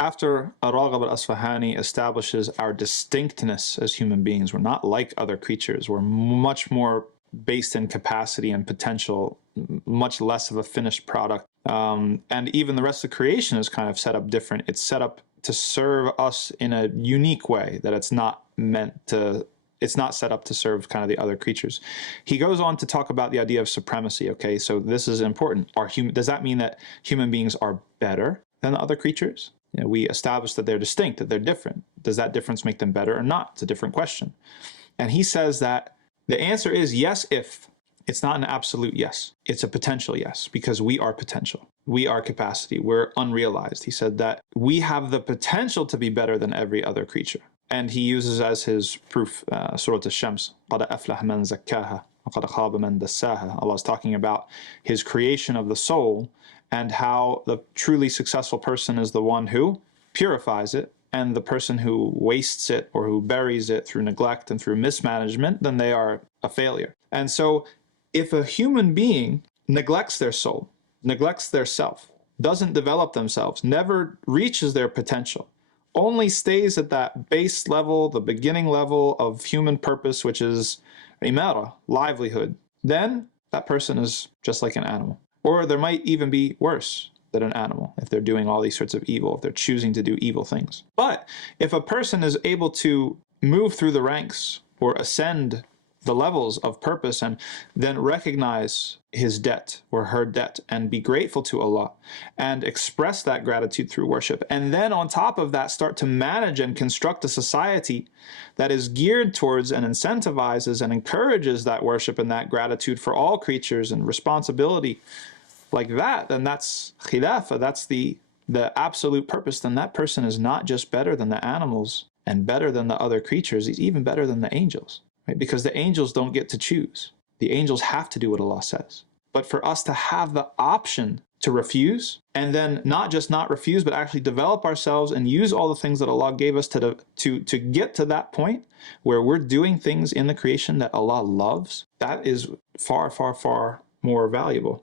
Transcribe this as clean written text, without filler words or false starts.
after al-Rhagib al-Isfahani establishes our distinctness as human beings, we're not like other creatures. We're much more based in capacity and potential, much less of a finished product. And even the rest of creation is kind of set up different. It's set up to serve us in a unique way that it's not set up to serve kind of the other creatures. He goes on to talk about the idea of supremacy. Okay, so this is important. Does that mean that human beings are better than other creatures? You know, we established that they're distinct, that they're different. Does that difference make them better or not? It's a different question. And he says that the answer is yes if. It's not an absolute yes. It's a potential yes, because we are potential. We are capacity. We're unrealized. He said that we have the potential to be better than every other creature. And he uses as his proof Surah Al-Shams, قَدْ أَفْلَحَ مَنْ زَكَّاهَا وَقَدْ خَابَ مَنْ دَسَّاهَا. Allah is talking about his creation of the soul and how the truly successful person is the one who purifies it, and the person who wastes it or who buries it through neglect and through mismanagement, then they are a failure. And so if a human being neglects their soul, neglects their self, doesn't develop themselves, never reaches their potential, only stays at that base level, the beginning level of human purpose, which is imara, livelihood, then that person is just like an animal. Or there might even be worse than an animal if they're doing all these sorts of evil, if they're choosing to do evil things. But if a person is able to move through the ranks or ascend the levels of purpose and then recognize his debt or her debt and be grateful to Allah and express that gratitude through worship, and then on top of that start to manage and construct a society that is geared towards and incentivizes and encourages that worship and that gratitude for all creatures and responsibility like that, then that's khilafah, that's the absolute purpose. Then that person is not just better than the animals and better than the other creatures, he's even better than the angels. Right? Because the angels don't get to choose. The angels have to do what Allah says. But for us to have the option to refuse, and then not just not refuse, but actually develop ourselves and use all the things that Allah gave us to get to that point where we're doing things in the creation that Allah loves, that is far, far, far more valuable.